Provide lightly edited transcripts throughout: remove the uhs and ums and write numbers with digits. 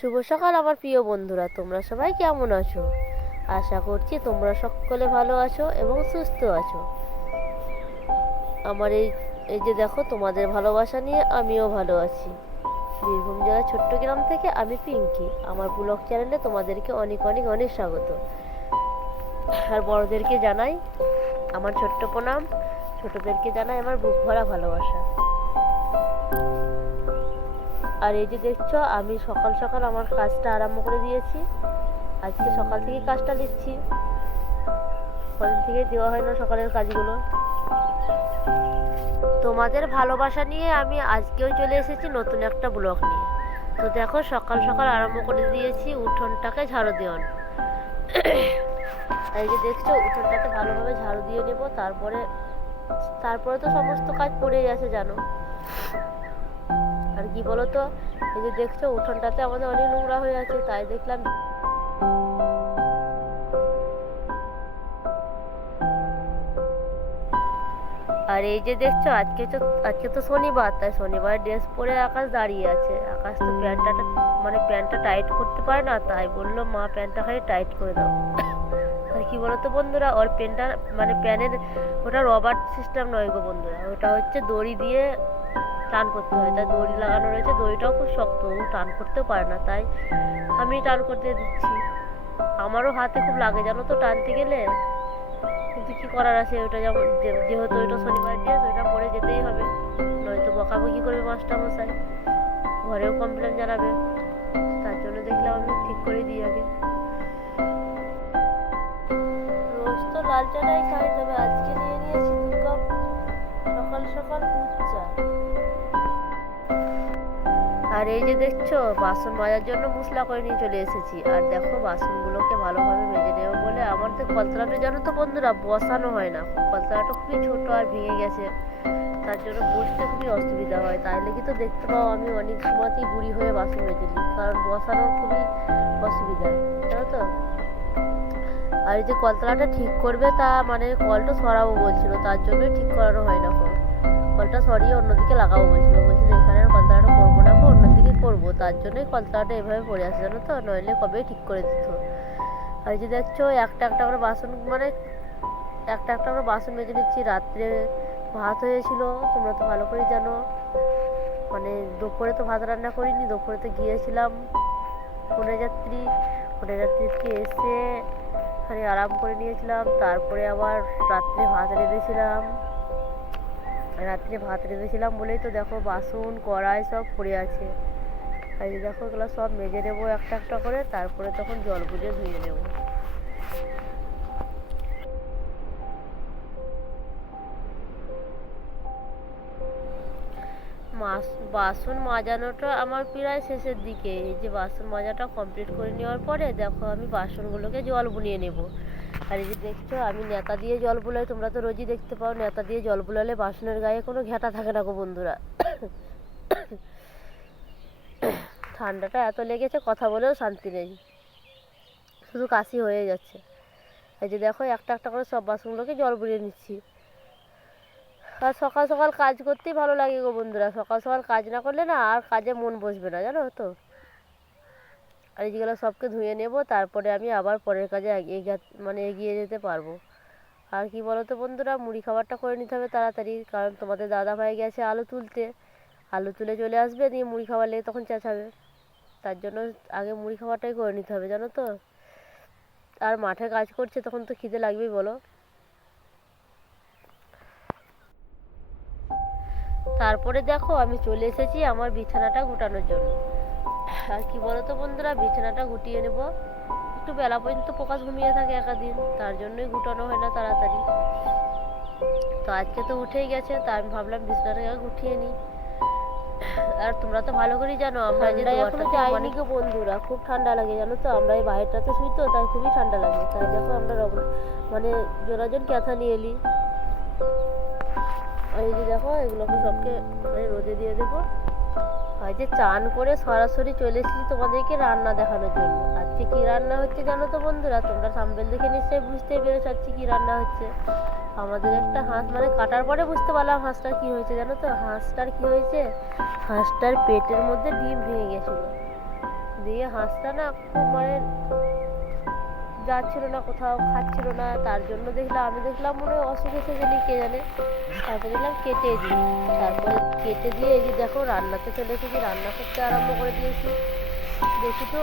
শুভ সকাল আমার প্রিয় বন্ধুরা, তোমরা সবাই কেমন আছো? আশা করছি তোমরা সকলে ভালো আছো এবং সুস্থ আছো। আমার এই যে দেখো, তোমাদের ভালোবাসা নিয়ে আমিও ভালো আছি। বীরভূম জেলার ছোট্ট গ্রাম থেকে আমি পিঙ্কি। আমার ব্লগ চ্যানেলে তোমাদেরকে অনেক অনেক অনেক স্বাগত। আর বড়দেরকে জানাই আমার ছোট্ট প্রণাম, ছোটদেরকে জানাই আমার বুক ভরা ভালোবাসা। আর এই যে দেখছো, আমি সকাল সকাল আমার কাজটা আরম্ভ করে দিয়েছি। আজকে সকাল থেকে কাজটা দিচ্ছি, কদিন থেকে দেওয়া হয় না সকালের কাজগুলো। তোমাদের ভালোবাসা নিয়ে আমি আজকেও চলে এসেছি নতুন একটা ব্লগ নিয়ে। তো দেখো, সকাল সকাল আরম্ভ করে দিয়েছি উঠোনটাকে ঝাড়ু দেওয়ান। এই যে দেখছো, উঠোনটাকে ভালোভাবে ঝাড়ু দিয়ে নেব। তারপরে তো সমস্ত কাজ পড়েই আছে জানো। আর কি বলতো, এই যে দেখছো উঠোনটাতে আমাদের অনেক নোংরা হয়ে আছে, তাই দেখলাম আর এই যে দেখছো, আজকে তো শনিবার, তাই শনিবার ড্রেস পরে আকাশ দাঁড়িয়ে আছে। আকাশ তো প্যান্টটা টাইট করতে পারে না, তাই বললো মা প্যান্টটা খালি টাইট করে দাও। আর কি বলতো বন্ধুরা, ওর প্যানের ওটা রবার সিস্টেম নয় গো বন্ধুরা, ওটা হচ্ছে দড়ি দিয়ে টান করতে হয়। তাই দড়ি লাগানো রয়েছে, দড়িটাও খুব শক্ত, ও টান করতেও পারে না, তাই আমি টান করতে দিচ্ছি। আমারও হাতে খুব লাগে জানো তো টানতে গেলে, কিন্তু কি করার আছে, ওটা যেহেতু ওইটা শনিবার ড্রেস, ওইটা পরে যেতেই হবে, নয়তো বকাবকি করবে মাস্টার মশাই, ঘরেও কমপ্লেন জানাবে। তার জন্য দেখলাম আমি ঠিক করে দিই আগে। রোজ তো লাল চাটাই খাই, তবে আজকে নিয়ে নিয়েছি 2 কাপ সকাল সকাল দুধ চা। আর এই যে দেখছো, বাসন মাজার জন্য মশলা করে নিয়ে চলে এসেছি। আর দেখো, বাসনগুলোকে ভালোভাবে মেজে নেবো বলে আমার তো কলতলাটা জানো তো বন্ধুরা বসানো হয় না। কলতলাটা খুবই ছোট আর ভেঙে গেছে, তার জন্য বসতে খুবই অসুবিধা হয়। তাই লেগে তো দেখতে পাও আমি অনেক সময়তেই বুড়ি হয়ে বাসন মেজে নিই, কারণ বসানোর খুবই অসুবিধা, জানো তো। আর এই যে কলতলাটা ঠিক করবে, তা কলটা সরাবো বলছিল, তার জন্যই ঠিক করানো হয় না। কলটা সরিয়ে অন্যদিকে লাগাবো বলছিল এখানে কলতলাটা করবো না, অন্যদিকে করবো, তার জন্যই কলতলাটা এভাবে পড়ে আছে জানো তো, নইলে কবেই ঠিক করে দিত। আর এই যে দেখছো, একটা একটা করে বাসন মেজে নিচ্ছি। রাত্রে ভাত হয়েছিল, তোমরা তো ভালো করে জানো। দুপুরে তো ভাত রান্না করিনি, দুপুরে তো গিয়েছিলাম কনেযাত্রীকে এসে আরাম করে নিয়েছিলাম। তারপরে আবার রাত্রে ভাত রেঁধেছিলাম বলেই তো দেখো বাসন কড়াই সব পড়ে আছে। আর এই দেখো, এগুলো সব মেজে নেবো একটা একটা করে, তারপরে তখন জল বুঝে ধুয়ে নেবো। বাসন মাজানোটা আমার প্রায় শেষের দিকে। এই যে বাসন মাজাটা কমপ্লিট করে নেওয়ার পরে দেখো, আমি বাসনগুলোকে জল বুলিয়ে নেব। আর এই যে দেখছো, আমি নেতা দিয়ে জল বুলাই, তোমরা তো রোজই দেখতে পাও। নেতা দিয়ে জল বুলালে বাসনের গায়ে কোনো ঘেঁটা থাকে না গো বন্ধুরা। ঠান্ডাটা এত লেগেছে, কথা বলেও শান্তি নেই, শুধু কাশি হয়ে যাচ্ছে। এই যে দেখো, একটা একটা করে সব বাসনগুলোকে জল বুলিয়ে নিচ্ছি। আর সকাল সকাল কাজ করতেই ভালো লাগে গো বন্ধুরা, সকাল সকাল কাজ না করলে না আর কাজে মন বসবে না, জানো তো। আর এইগুলো সবকে ধুয়ে নেব, তারপরে আমি আবার পরের কাজে এগিয়ে যেতে পারবো। আর কি বলো তো বন্ধুরা, মুড়ি খাবারটা করে নিতে হবে তাড়াতাড়ি, কারণ তোমাদের দাদা ভাই গেছে আলু তুলে চলে আসবে, দিয়ে মুড়ি খাবার লেগে তখন চেঁচাবে। তার জন্য আগে মুড়ি খাবারটাই করে নিতে হবে, জানো তো। আর মাঠে কাজ করছে, তখন তো খিদে লাগবেই বলো। তারপরে দেখো, আমি চলে এসেছি আমার বিছানাটা গুটানোর জন্য। আর কি বলতো বন্ধুরা, বিছানাটা গুটিয়ে নেব। একটু বেলা পর্যন্ত প্রকাশ ঘুমিয়ে থাকে একাদিন, তার জন্যই গুটানো হয় না তাড়াতাড়ি। তো আজকে তো উঠেই গেছে, তা আমি ভাবলাম বিছানাটাকে গুটিয়ে নিই। আর তোমরা তো ভালো করেই জানো, আমরা যে এখনো যাইনি গো বন্ধুরা, খুব ঠান্ডা লাগে জানো তো। আমরা এই বাইরেটাতে শুই তো, তাই খুবই ঠান্ডা লাগে। তাই দেখো, আমরা জোরাজন ক্যাথা নিয়ে এলি। আর এই যে দেখো, এগুলোকে সবকে রোদে দিয়ে দেবো। আর যে চান করে সরাসরি চলে এসেছি তোমাদেরকে রান্না দেখানোর জন্য। আজকে কি রান্না হচ্ছে জানো তো বন্ধুরা, তোমরা থাম্বনেল দেখে নিশ্চয়ই বুঝতেই পেরেছো আজকে কি রান্না হচ্ছে। আমাদের একটা হাঁস, কাটার পরে বুঝতে পারলাম হাঁসটার কি হয়েছে জানো তো। হাঁসটার পেটের মধ্যে ডিম ভেঙে গেছিলো। দিয়ে হাঁসটা না খুব মানে যাচ্ছিল না, কোথাও খাচ্ছিল না, তার জন্য আমি দেখলাম মনে হয় অসুখ এসে গেলি কে জানে। তারপর দেখলাম কেটে দিই, তারপরে কেটে দিয়ে এই যে দেখো রান্নাতে চলে এসেছি, রান্না করতে আরম্ভ করে দিয়েছি। বেশি তো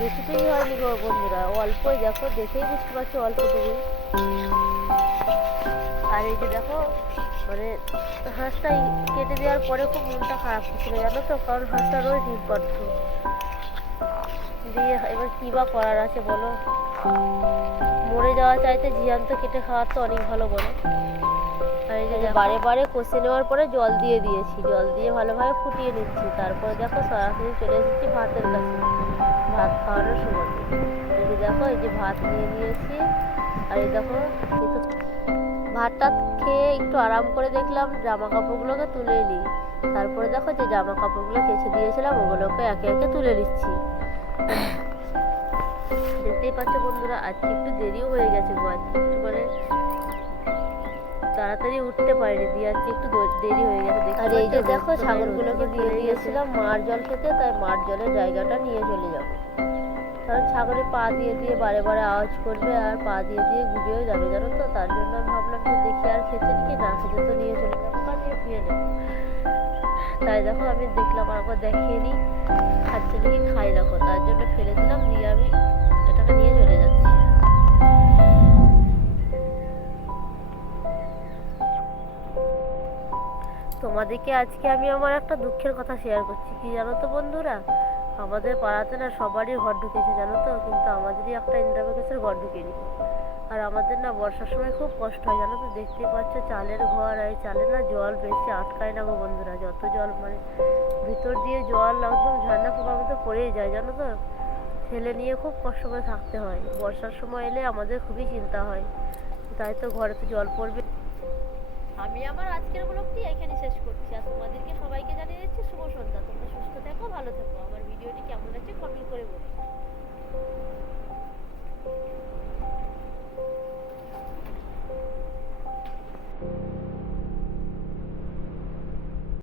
বেশিতেই হয়নি গো বন্ধুরা, অল্পই, দেখো দেখেই বুঝতে পারছো অল্পটুকুই। আর এই যে দেখো মানে হাঁসটা কেটে দেওয়ার পরে খুব মনটা খারাপ হচ্ছিল জানো তো, কারণ হাঁসটা রোজ ডিম পাড়ত। দিয়ে এবার কী বা করার আছে বলো, মরে যাওয়া চাইতে জিয়ান্ত কেটে খাওয়ার তো অনেক ভালো বলো। আর এই যে বারে বারে কষে নেওয়ার পরে জল দিয়ে দিয়েছি, জল দিয়ে ভালোভাবে ফুটিয়ে নিচ্ছি। তারপরে দেখো সরাসরি চলে এসেছি ভাতের কাছে, ভাত খাওয়ানোর সময়। এই যে দেখো এই যে ভাত নিয়ে নিয়েছি, আর এই দেখো ভাতটা খেয়ে একটু আরাম করে দেখলাম জামা কাপড়গুলোকে তুলে নিই। তারপরে দেখো যে জামা কাপড়গুলো কেচে দিয়েছিলাম ওগুলোকে একে একে তুলে নিচ্ছি। দেখতেই পাচ্ছ বন্ধুরা আজকে একটু দেরিও হয়ে গেছে গো, আজকে একটু মানে তাড়াতাড়ি উঠতে পারিনি, দিয়ে আজকে একটু দেরি হয়ে গেছে। আর এই যে দেখো ছাগলগুলোকে দিয়ে দিয়েছিলাম মার জল খেতে, তাই মার জলের জায়গাটা নিয়ে চলে যাবো, কারণ ছাগলের পা দিয়ে দিয়ে বারে বারে আওয়াজ করবে আর পা দিয়ে দিয়ে ঘুরেও যাবে জানো তো। তার জন্য আমি ভাবলাম যে দেখি আর খেতে নাকি না খেতে তো নিয়ে চলে যাবো, বা নিয়ে ধুয়ে নেবো। তাই দেখো আমি দেখলাম আর একবার দেখিয়ে নিই খাচ্ছে নাকি, খাই দেখো, তার জন্য ফেলে দিলাম, দিয়ে আমি এটাকে নিয়ে চলে যাচ্ছি। তোমাদেরকে আজকে আমি আমার একটা দুঃখের কথা শেয়ার করছি, কি জানো তো বন্ধুরা, আমাদের পাড়াতে না সবারই ঘর ঢুকেছে জানো তো, কিন্তু আমাদেরই একটা ইন্দিরা গ্যাসের ঘর ঢুকেনি। আর আমাদের না বর্ষার সময় খুব কষ্ট হয় জানো তো, দেখতে পাচ্ছ চালের ঘর, আর এই চালে না জল বেশি আটকায় না গো বন্ধুরা, যত জল মানে ভিতর দিয়ে জল একদম ঝর্ণা পোকার মতো পড়েই যায় জানো তো। ছেলে নিয়ে খুব কষ্ট করে থাকতে হয়, বর্ষার সময় এলে আমাদের খুবই চিন্তা হয়, তাই তো ঘরে তো জল পড়বে। আমি আমার আজকের ব্লগটি এখানে শেষ করছি, আর তোমাদেরকে সবাইকে জানিয়ে দিচ্ছি শুভ সন্ধ্যা। তোমরা সুস্থ থেকো, ভালো থেকো। আমার ভিডিওটি কেমন লাগছে কমেন্ট করে বলো।